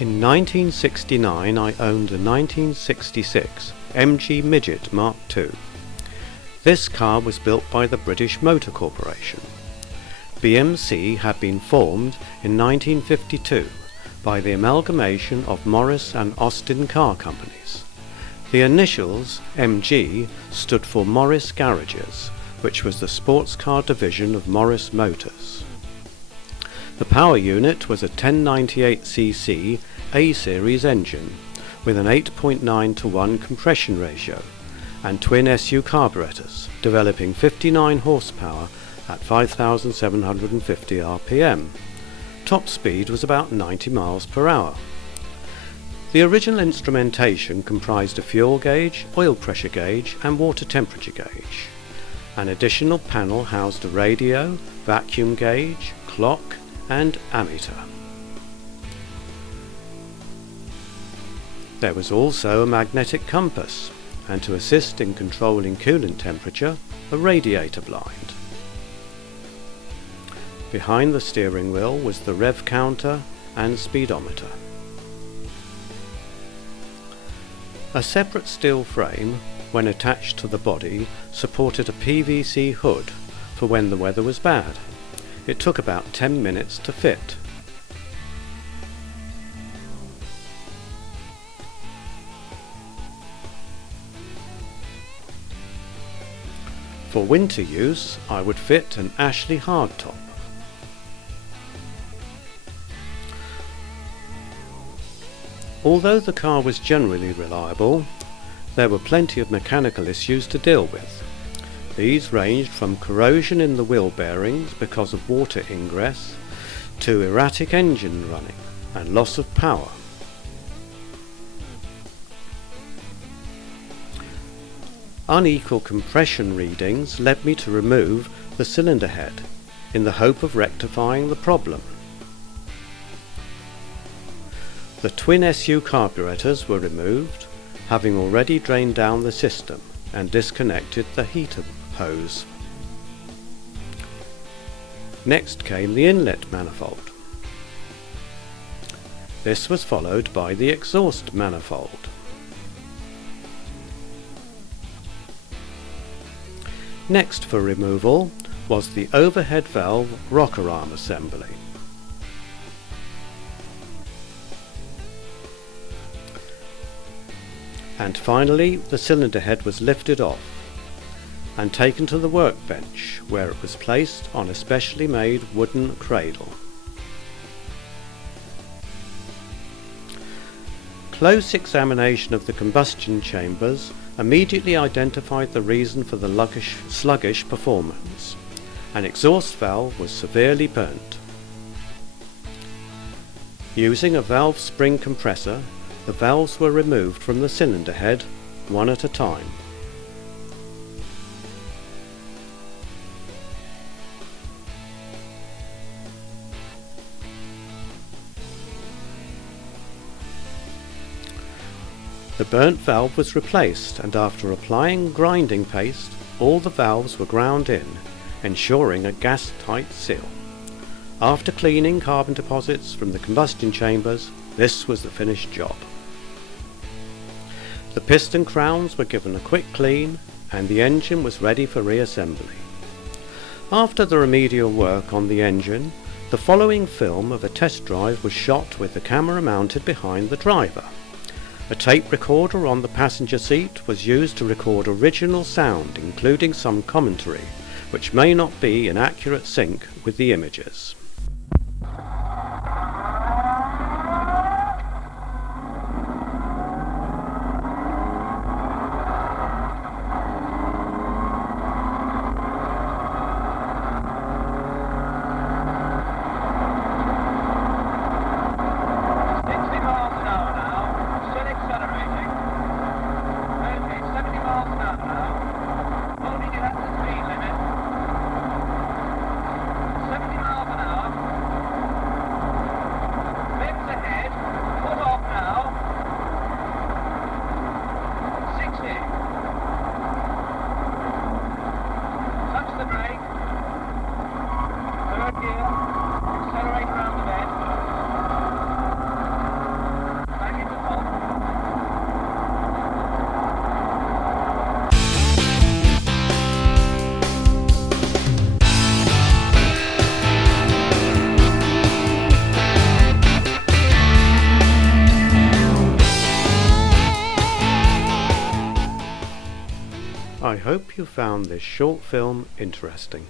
In 1969 I owned a 1966 MG Midget Mk.II. This car was built by the British Motor Corporation. BMC had been formed in 1952 by the amalgamation of Morris and Austin car companies. The initials MG stood for Morris Garages, which was the sports car division of Morris Motors. The power unit was a 1098cc A-series engine with an 8.9:1 compression ratio and twin SU carburetors, developing 59 horsepower at 5,750 RPM. Top speed was about 90 miles per hour. The original instrumentation comprised a fuel gauge, oil pressure gauge and water temperature gauge. An additional panel housed a radio, vacuum gauge, clock and ammeter. There was also a magnetic compass, and to assist in controlling coolant temperature, a radiator blind. Behind the steering wheel was the rev counter and speedometer. A separate steel frame, when attached to the body, supported a PVC hood for when the weather was bad. It took about 10 minutes to fit. For winter use, I would fit an Ashley hardtop. Although the car was generally reliable, there were plenty of mechanical issues to deal with. These ranged from corrosion in the wheel bearings because of water ingress to erratic engine running and loss of power. Unequal compression readings led me to remove the cylinder head in the hope of rectifying the problem. The twin SU carburetors were removed, having already drained down the system and disconnected the heater hose. Next came the inlet manifold. This was followed by the exhaust manifold. Next for removal was the overhead valve rocker arm assembly. And finally the cylinder head was lifted off and taken to the workbench, where it was placed on a specially made wooden cradle. Close examination of the combustion chambers immediately identified the reason for the sluggish performance. An exhaust valve was severely burnt. Using a valve spring compressor, the valves were removed from the cylinder head one at a time. The burnt valve was replaced, and after applying grinding paste, all the valves were ground in, ensuring a gas-tight seal. After cleaning carbon deposits from the combustion chambers, this was the finished job. The piston crowns were given a quick clean, and the engine was ready for reassembly. After the remedial work on the engine, the following film of a test drive was shot with the camera mounted behind the driver. A tape recorder on the passenger seat was used to record original sound, including some commentary, which may not be in accurate sync with the images. I hope you found this short film interesting.